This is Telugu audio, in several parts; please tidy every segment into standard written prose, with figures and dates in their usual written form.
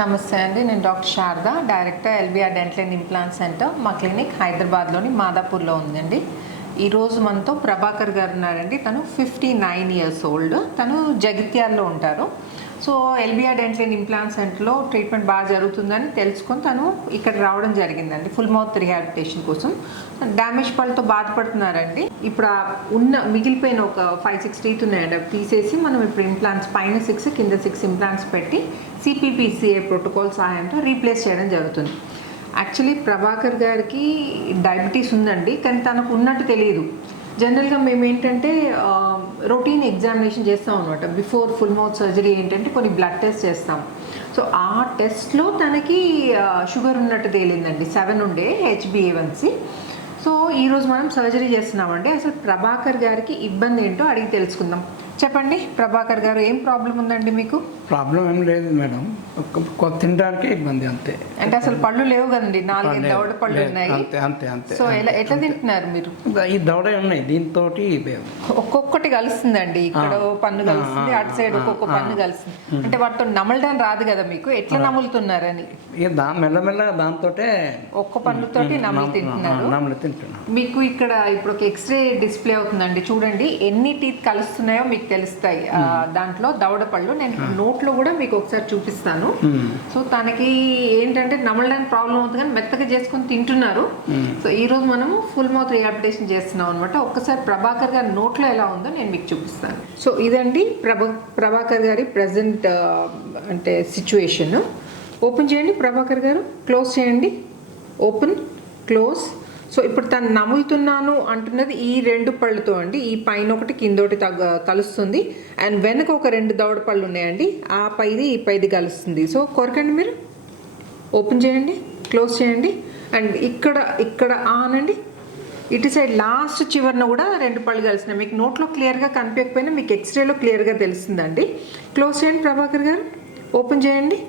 నమస్తే అండి, నేను doctor Sharada, director LBR dental and implant centre. మా క్లినిక్ హైదరాబాద్లోని మాదాపూర్లో ఉందండి. ఈరోజు మనతో ప్రభాకర్ గారు ఉన్నారండి. తను 59 ఇయర్స్ ఓల్డ్. తను జగిత్యాల్లో ఉంటారు. So LBR dental and implant సెంటర్లో ట్రీట్మెంట్ బాగా జరుగుతుందని తెలుసుకొని తను ఇక్కడ రావడం జరిగిందండి ఫుల్ మౌత్ రిహాబిలిటేషన్ కోసం. డ్యామేజ్ పళ్ళతో బాధపడుతున్నారండి. ఇప్పుడు మిగిలిపోయిన ఒక 5-6 టీత్ ఉన్నాయండి, అవి తీసేసి మనం ఇప్పుడు ఇంప్లాంట్స్ పైన 6 కింద 6 ఇంప్లాంట్స్ పెట్టి CPPCA ప్రోటోకాల్ సహాయంతో రీప్లేస్ చేయడం జరుగుతుంది. యాక్చువల్లీ ప్రభాకర్ గారికి డయాబెటీస్ ఉందండి, కానీ తనకు ఉన్నట్టు తెలియదు. జనరల్గా మేము ఏంటంటే రొటీన్ ఎగ్జామినేషన్ చేస్తాం అనమాట. బిఫోర్ ఫుల్ మౌత్ సర్జరీ ఏంటంటే కొన్ని బ్లడ్ టెస్ట్ చేస్తాం. సో ఆ టెస్ట్లో తనకి షుగర్ ఉన్నట్టు తేలిందండి, 7 ఉండే HbA1c. సో ఈరోజు మనం సర్జరీ చేస్తున్నామండి. అసలు ప్రభాకర్ గారికి ఇబ్బంది ఏంటో అడిగి తెలుసుకుందాం. చెప్పండి ప్రభాకర్ గారు, ఏం ప్రాబ్లం ఉందండి మీకు? ప్రాబ్లం ఏం లేదు మేడం, తినడానికి ఇబ్బంది అంతే. అంటే అసలు పళ్ళు లేవు కదండి, 4 దవడ పళ్ళు ఉన్నాయి. అంతే అంతే అంతే. సో ఎట్లా తింటున్నారు మీరు? ఈ దవడ ఉన్నాయి, దీంతో ఒక్కొక్కటి కలుస్తుందండి. ఇక్కడ పన్ను కలుస్తుంది, అటు సైడ్ ఒక్కొక్క పన్ను కలుస్తుంది. అంటే వాటితో నమలడం రాదు కదా మీకు, ఎట్లా నములుతున్నారని? మెల్లమెల్లగా దాంతో ఒక్క పన్నుతోటి నమలు తింటున్నారు. మీకు ఇక్కడ ఇప్పుడు ఒక ఎక్స్రే డిస్ప్లే అవుతుందండి, చూడండి ఎన్ని టీత్ కలుస్తున్నాయో మీకు తెలుస్తాయి. దాంట్లో దవడ పళ్ళు నేను నోట్లో కూడా మీకు ఒకసారి చూపిస్తాను. సో తనకి ఏంటంటే నమలడానికి ప్రాబ్లం అవుతుంది, కానీ మెత్తగా చేసుకొని తింటున్నారు. సో ఈ రోజు మనము ఫుల్ మౌత్ రిహాబిలిటేషన్ చేస్తున్నాం అనమాట. ఒక్కసారి ప్రభాకర్ గారి నోట్లో ఎలా ఉందో నేను మీకు చూపిస్తాను. సో ఇదండి ప్రభాకర్ గారి ప్రజెంట్ అంటే సిచ్యువేషన్. ఓపెన్ చేయండి ప్రభాకర్ గారు, క్లోజ్ చేయండి, ఓపెన్, క్లోజ్. సో ఇప్పుడు తను నములుతున్నాను అంటున్నది ఈ 2 పళ్ళతో అండి. ఈ పైన ఒకటి కింద ఒకటి కలుస్తుంది, అండ్ వెనక ఒక 2 దవడ పళ్ళు ఉన్నాయండి, ఆ పైది ఈ పైది కలుస్తుంది. సో కొరకండి మీరు, ఓపెన్ చేయండి, క్లోజ్ చేయండి. అండ్ ఇక్కడ ఆనండి, ఇటు సైడ్ లాస్ట్ చివరిన కూడా 2 పళ్ళు కలిసినాయి. మీకు నోట్లో క్లియర్గా కనిపించకపోయినా మీకు ఎక్స్రేలో క్లియర్గా తెలుస్తుందండి. క్లోజ్ చేయండి ప్రభాకర్ గారు, ఓపెన్ చేయండి,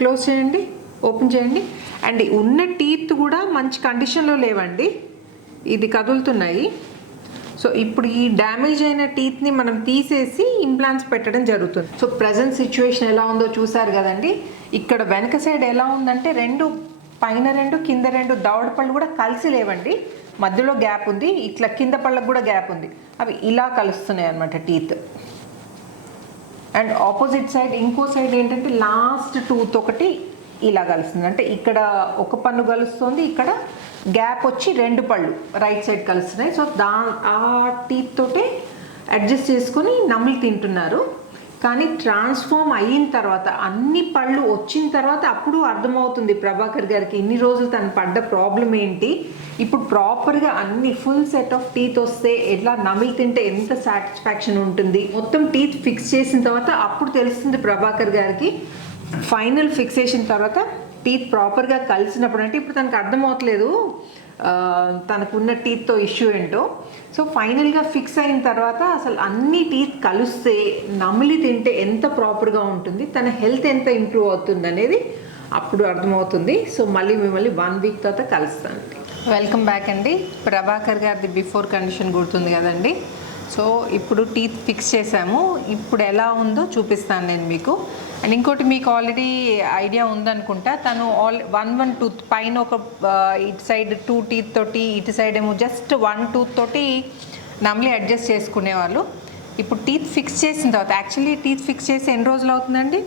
క్లోజ్ చేయండి, ఓపెన్ చేయండి. అండ్ ఉన్న టీత్ కూడా మంచి కండిషన్లో లేవండి, ఇది కదులుతున్నాయి. సో ఇప్పుడు ఈ డ్యామేజ్ అయిన టీత్ని మనం తీసేసి ఇంప్లాంట్స్ పెట్టడం జరుగుతుంది. సో ప్రజెంట్ సిచ్యువేషన్ ఎలా ఉందో చూసారు కదండి. ఇక్కడ వెనక సైడ్ ఎలా ఉందంటే పైన 2 కింద 2 దవడ పళ్ళు కూడా కలిసి లేవండి, మధ్యలో గ్యాప్ ఉంది. ఇట్లా కింద పళ్ళకు కూడా గ్యాప్ ఉంది, అవి ఇలా కలుస్తున్నాయి అన్నమాట టీత్. అండ్ ఆపోజిట్ సైడ్ ఇంకో సైడ్ ఏంటంటే లాస్ట్ టూత్ ఒకటి ఇలా కలుస్తుంది. అంటే ఇక్కడ ఒక పన్ను కలుస్తుంది, ఇక్కడ గ్యాప్ వచ్చి 2 పళ్ళు రైట్ సైడ్ కలుస్తున్నాయి. సో ఆ టీత్ తోటే అడ్జస్ట్ చేసుకొని నమిలి తింటున్నారు. కానీ ట్రాన్స్ఫార్మ్ అయిన తర్వాత, అన్ని పళ్ళు వచ్చిన తర్వాత అప్పుడు అర్థమవుతుంది ప్రభాకర్ గారికి ఇన్ని రోజులు తను పడ్డ ప్రాబ్లం ఏంటి. ఇప్పుడు ప్రాపర్గా అన్ని ఫుల్ సెట్ ఆఫ్ టీత్ వస్తే ఎట్లా నమిలి తింటే ఎంత సాటిస్ఫాక్షన్ ఉంటుంది. మొత్తం టీత్ ఫిక్స్ చేసిన తర్వాత అప్పుడు తెలుస్తుంది ప్రభాకర్ గారికి. ఫైనల్ ఫిక్సేషన్ తర్వాత టీత్ ప్రాపర్గా కలిసినప్పుడు, అంటే ఇప్పుడు తనకు అర్థమవుతలేదు తనకున్న టీత్తో ఇష్యూ ఏంటో. సో ఫైనల్గా ఫిక్స్ అయిన తర్వాత అసలు అన్ని టీత్ కలిస్తే నమిలి తింటే ఎంత ప్రాపర్గా ఉంటుంది, తన హెల్త్ ఎంత ఇంప్రూవ్ అవుతుంది అనేది అప్పుడు అర్థమవుతుంది. సో మళ్ళీ మిమ్మల్ని 1 వీక్ తర్వాత కలుస్తానండి. వెల్కమ్ బ్యాక్ అండి. ప్రభాకర్ గారిది బిఫోర్ కండిషన్ గుర్తుంది కదండి. సో ఇప్పుడు టీత్ ఫిక్స్ చేసాము, ఇప్పుడు ఎలా ఉందో చూపిస్తాను నేను మీకు. అండ్ ఇంకోటి మీకు ఆల్రెడీ ఐడియా ఉందనుకుంటా, తను 1 టూత్ పైన ఒక ఇటు సైడ్ 2 టీత్ తోటి, ఇటు సైడ్ ఏమో జస్ట్ 1 టూత్ తోటి నమ్లి అడ్జస్ట్ చేసుకునేవాళ్ళు. ఇప్పుడు టీత్ ఫిక్స్ చేసిన తర్వాత, యాక్చువల్లీ టీత్ ఫిక్స్ చేసి ఎన్ని రోజులు అవుతుందండి?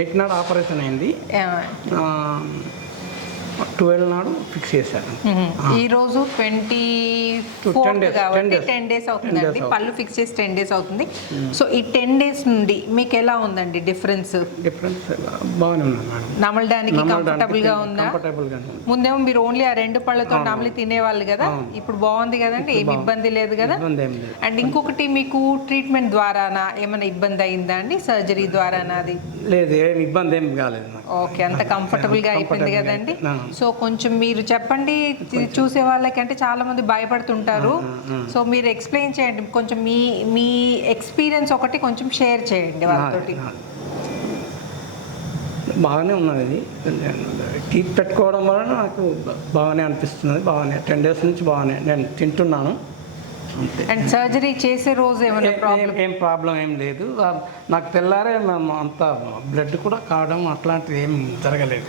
8 నాడు ఆపరేషన్ అయింది, 12 నాడు ఫిక్స్ చేశారు. ఈరోజు 24 కాబట్టి 10 డేస్ అవుతుందండి. పళ్ళు ఫిక్స్ చేసి 10 డేస్ అవుతుంది. సో ఈ 10 డేస్ నుండి మీకు ఎలా ఉందండి డిఫరెన్స్? బాగానే ఉంది మేడం, నమలడానికి కంఫర్టబుల్గా ఉందా? ముందేమో మీరు ఓన్లీ ఆ 2 పళ్ళతో నమలి తినేవాళ్ళు కదా, ఇప్పుడు బాగుంది కదండి, ఏమి ఇబ్బంది లేదు కదా. అండ్ ఇంకొకటి, మీకు ట్రీట్మెంట్ ద్వారానా ఏమైనా ఇబ్బంది అయిందా అండి, సర్జరీ ద్వారానా? అది లేదు, ఏమి ఇబ్బంది ఏం కాలేదు. ఓకే, అంత కంఫర్టబుల్గా అయిపోయింది కదండి. సో కొంచెం మీరు చెప్పండి చూసే వాళ్ళకి, అంటే చాలా మంది భయపడుతుంటారు. సో మీరు ఎక్స్ప్లెయిన్ చేయండి కొంచెం, మీ ఎక్స్పీరియన్స్ ఒకటి కొంచెం షేర్ చేయండి వాళ్ళతోటి. బాగానే ఉన్నది, ఇది టీత్ పెట్టుకోవడం వల్ల నాకు బాగానే అనిపిస్తున్నది. బాగానే 10 డేస్ నుంచి బాగానే నేను తింటున్నాను. అంతే. అండ్ సర్జరీ చేసే రోజు ఏమైనా ప్రాబ్లం? ఏం ప్రాబ్లం ఏం లేదు. నాకు తెల్లారే అంత బ్లడ్ కూడా కావడం అట్లాంటిది ఏం జరగలేదు.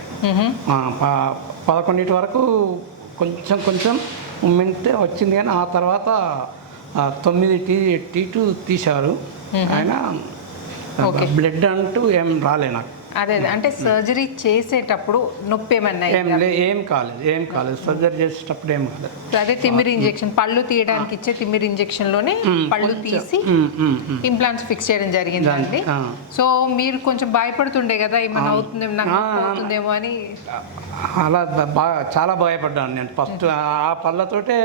11 వరకు కొంచెం మూమెంట్ వచ్చింది, కానీ ఆ తర్వాత 9 టీటు తీశారు. ఆయన బ్లడ్ అంటూ ఏం రాలే నాకు. అదే అంటే సర్జరీ చేసేటప్పుడు నొప్పి ఏమన్నా? ఏం కాలేదు సర్జరీ చేసేటప్పుడు ఏం కాలేదు. అదే తిమ్మిరి ఇంజెక్షన్, పళ్ళు తీయడానికి ఇచ్చే తిమ్మిరి ఇంజెక్షన్ లోనే పళ్ళు తీసి ఇంప్లాంట్స్ ఫిక్స్ చేయడం జరిగిందండి. సో మీరు కొంచెం భయపడుతుండే కదా, ఏమన్నా అవుతుందేమో, నాకు అవుతుందేమో అని? అలా చాలా భయపడ్డాను నేను. ఫస్ట్ ఆ పళ్ళతోటే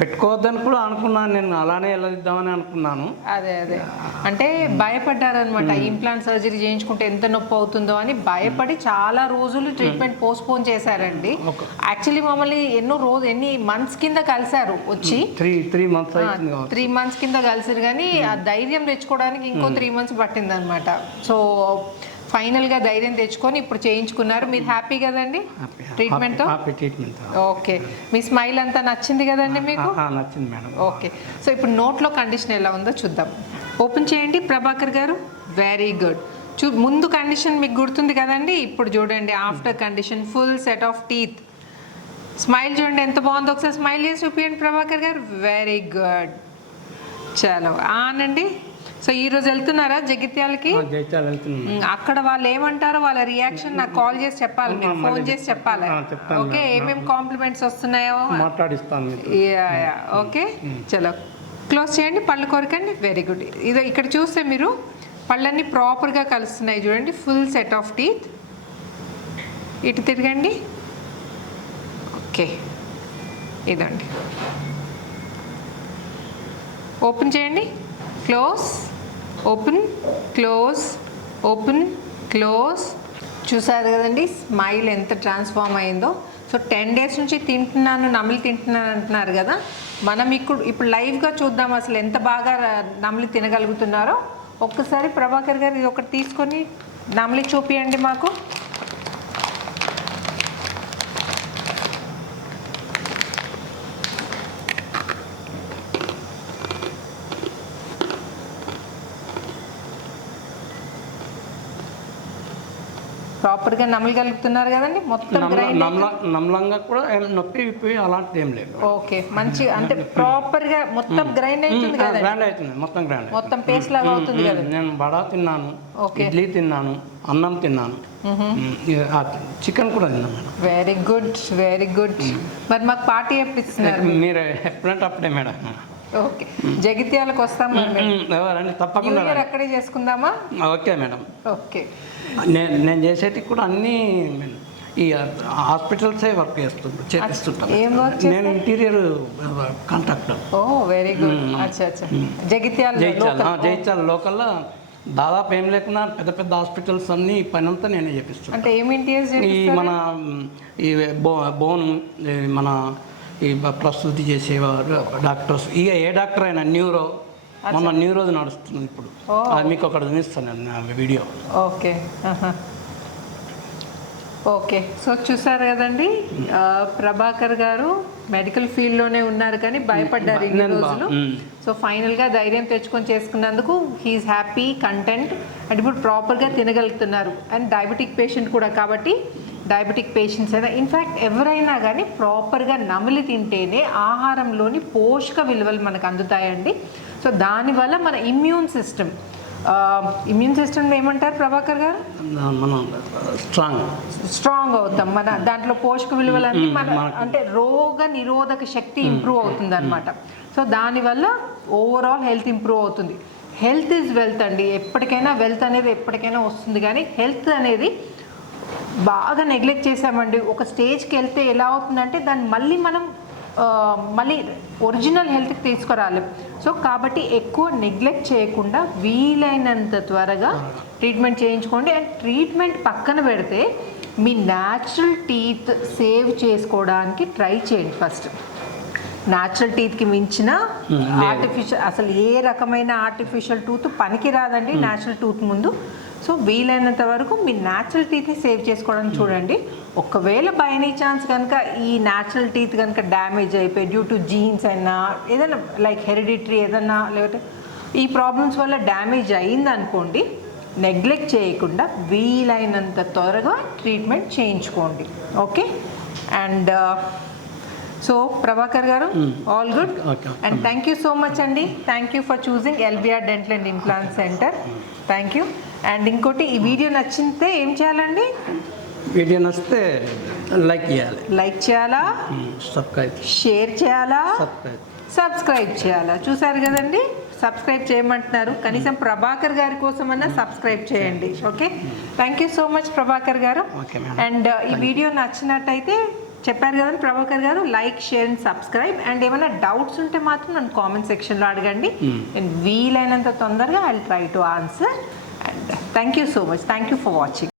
పెట్టుకోవద్దని కూడా అనుకున్నాను నేను, అలానే వెళ్ళిద్దామని అనుకున్నాను. అదే అంటే భయపడ్డారనమాట. ఇంప్లాంట్ సర్జరీ చేయించుకుంటే ఎంత నొప్పి అవుతుందో అని భయపడి చాలా రోజులు ట్రీట్మెంట్ పోస్ట్పోన్ చేశారండి. యాక్చువల్లీ మమ్మల్ని ఎన్ని మంత్స్ కింద కలిశారు వచ్చి, 3 మంత్స్ కింద కలిసారు, కానీ ఆ ధైర్యం తెచ్చుకోవడానికి ఇంకో 3 మంత్స్ పట్టింది అనమాట. సో ఫైనల్గా ధైర్యం తెచ్చుకొని ఇప్పుడు చేయించుకున్నారు. మీరు హ్యాపీ కదండి ట్రీట్మెంట్తో? ఓకే. మీ స్మైల్ అంతా నచ్చింది కదండి మీకు? నచ్చింది మేడం. ఓకే. సో ఇప్పుడు నోట్లో కండిషన్ ఎలా ఉందో చూద్దాం. ఓపెన్ చేయండి ప్రభాకర్ గారు. Very good. ముందు కండిషన్ మీకు గుర్తుంది కదండి, ఇప్పుడు చూడండి after condition. Full set of teeth. Smile చూడండి ఎంత బాగుందో, ఒకసారి స్మైల్ చేసి చూపించండి ప్రభాకర్ గారు. Very good. చలో ఆనండి. సో ఈ రోజు వెళ్తున్నారా జగిత్యాలకి? అక్కడ వాళ్ళు ఏమంటారో వాళ్ళ రియాక్షన్ నాకు కాల్ చేసి చెప్పాలి, మీరు ఫోన్ చేసి చెప్పాలి. ఓకే, ఏమేమి కాంప్లిమెంట్స్ వస్తున్నాయో మాట్లాడిస్తాను. ఓకే చలో క్లోజ్ చేయండి, పళ్ళు కొరకండి. Very good. ఇది ఇక్కడ చూస్తే మీరు పళ్ళన్నీ ప్రాపర్గా కలుస్తున్నాయి చూడండి. Full set of teeth. ఇటు తిరగండి. ఓకే ఇదండి. ఓపెన్ చేయండి. Close, open, close, open, close. చూసారు కదండి స్మైల్ ఎంత ట్రాన్స్ఫార్మ్ అయిందో. సో 10 days నుంచి నమిలి తింటున్నాను అంటున్నారు కదా, మనం ఇప్పుడు లైవ్గా చూద్దాం అసలు ఎంత బాగా నమిలి తినగలుగుతున్నారో. ఒక్కసారి ప్రభాకర్ గారు ఇది ఒకటి తీసుకొని నమిలి చూపియండి మాకు. ప్రాపర్గా నమలగలుగుతున్నారు కదండి? మొత్తం నమలంగా కూడా నొప్పి అలాంటిది ఏం లేదు. ఓకే మంచి, అంటే ప్రాపర్గా మొత్తం గ్రైండ్ అవుతుంది కదా? గ్రైండ్ అవుతుంది, మొత్తం పేస్ట్ లాగా అవుతుంది కదా. నేను వడ తిన్నాను, ఇడ్లీ తిన్నాను, అన్నం తిన్నాను, చికెన్ కూడా తిన్నాను. Very good, very good. మరి మాకు పార్టీ ఎప్పుడు ఇస్తున్నారు? మీరు ఎప్పుడంటే అప్పుడే మేడం. ఓకే, జగిత్యాలకు వస్తాం ఎవరండి? తప్పకుండా అక్కడే చేసుకుందామా? Okay madam. ఓకే. నేను చేసేటి కూడా అన్నీ ఈ హాస్పిటల్సే వర్క్ చేపిస్తుంటాను. నేను ఇంటీరియర్ కాంట్రాక్టర్. ఓ వెరీ గుడ్. అచ్చా అచ్చా. జగిత్యాల లోకల్లో దాదాపు ఏం లేకున్నా పెద్ద హాస్పిటల్స్ అన్నీ ఈ పని అంతా నేనే చేపిస్తాను. అంటే ఏమి ఇంటీరియర్? ఈ మన ఈ బోన్ మన ఈ ప్రస్తుతి చేసేవారు డాక్టర్స్, ఇక ఏ డాక్టర్ అయినా న్యూరోది నడుస్తుంది ఇప్పుడు. అది మీకు ఒకటి చూపిస్తాను వీడియో. Okay okay. సో చూసారు కదండి, ప్రభాకర్ గారు మెడికల్ ఫీల్డ్లోనే ఉన్నారు కానీ భయపడ్డారు ఇన్ని రోజులు. సో ఫైనల్గా ధైర్యం తెచ్చుకొని చేసుకున్నందుకు హీఈస్ హ్యాపీ, కంటెంట్. అండ్ ఇప్పుడు ప్రాపర్గా తినగలుగుతున్నారు. అండ్ డయాబెటిక్ పేషెంట్ కూడా కాబట్టి డయాబెటిక్ పేషెంట్స్ అయినా ఇన్ఫ్యాక్ట్ ఎవరైనా కానీ ప్రాపర్గా నమిలి తింటేనే ఆహారంలోని పోషక విలువలు మనకు అందుతాయండి. సో దానివల్ల మన ఇమ్యూన్ సిస్టమ్ ఏమంటారు ప్రభాకర్ గారు? స్ట్రాంగ్ అవుతాం. మన దాంట్లో పోషక విలువలన్నీ అంటే రోగ నిరోధక శక్తి ఇంప్రూవ్ అవుతుంది అనమాట. సో దానివల్ల ఓవరాల్ హెల్త్ ఇంప్రూవ్ అవుతుంది. హెల్త్ ఈజ్ వెల్త్ అండి. ఎప్పటికైనా వెల్త్ అనేది ఎప్పటికైనా వస్తుంది, కానీ హెల్త్ అనేది బాగా నెగ్లెక్ట్ చేసామండి. ఒక స్టేజ్కి వెళ్తే ఎలా అవుతుందంటే దాన్ని మళ్ళీ ఒరిజినల్ హెల్త్కి తీసుకురాలి. సో కాబట్టి ఎక్కువ నెగ్లెక్ట్ చేయకుండా వీలైనంత త్వరగా ట్రీట్మెంట్ చేయించుకోండి. అండ్ ట్రీట్మెంట్ పక్కన పెడితే మీ న్యాచురల్ టీత్ సేవ్ చేసుకోవడానికి ట్రై చేయండి. ఫస్ట్ న్యాచురల్ టీత్కి మించిన ఆర్టిఫిషియల్, అసలు ఏ రకమైన ఆర్టిఫిషియల్ టూత్ పనికి రాదండి న్యాచురల్ టూత్ ముందు. సో వీలైనంత వరకు మీ న్యాచురల్ టీత్ని సేవ్ చేసుకోవడానికి చూడండి. ఒకవేళ బై ఎనీ ఛాన్స్ కనుక ఈ న్యాచురల్ టీత్ కనుక డ్యామేజ్ అయిపోయి డ్యూ టు జీన్స్ అయినా ఏదైనా లైక్ హెరిడిటరీ ఏదన్నా లేకపోతే ఈ ప్రాబ్లమ్స్ వల్ల డ్యామేజ్ అయిందనుకోండి, నెగ్లెక్ట్ చేయకుండా వీలైనంత త్వరగా ట్రీట్మెంట్ చేయించుకోండి. Okay. And so Prabhakar garu, all good. And thank you so much అండి. Thank you for choosing LBR dental and implant centre. Thank you. And ఇంకోటి, ఈ వీడియో నచ్చితే ఏం చేయాలండి? వీడియో నచ్చితే లైక్ చేయాలి, లైక్ చేయాలా, సబ్స్క్రైబ్, షేర్ చేయాలా, సబ్స్క్రైబ్ చేయాలా? చూసారు కదండి, సబ్స్క్రైబ్ చేయమంటున్నారు. కనీసం ప్రభాకర్ గారి కోసమన్నా సబ్స్క్రైబ్ చేయండి. Okay. Thank you so much Prabhakar గారు. అండ్ ఈ వీడియో నచ్చినట్టయితే చెప్పారు కదండి ప్రభాకర్ గారు, like, share and subscribe. And ఏమైనా డౌట్స్ ఉంటే మాత్రం నన్ను కామెంట్ సెక్షన్లో అడగండి. నేను వీలైనంత తొందరగా I will try to answer. And thank you so much. Thank you for watching.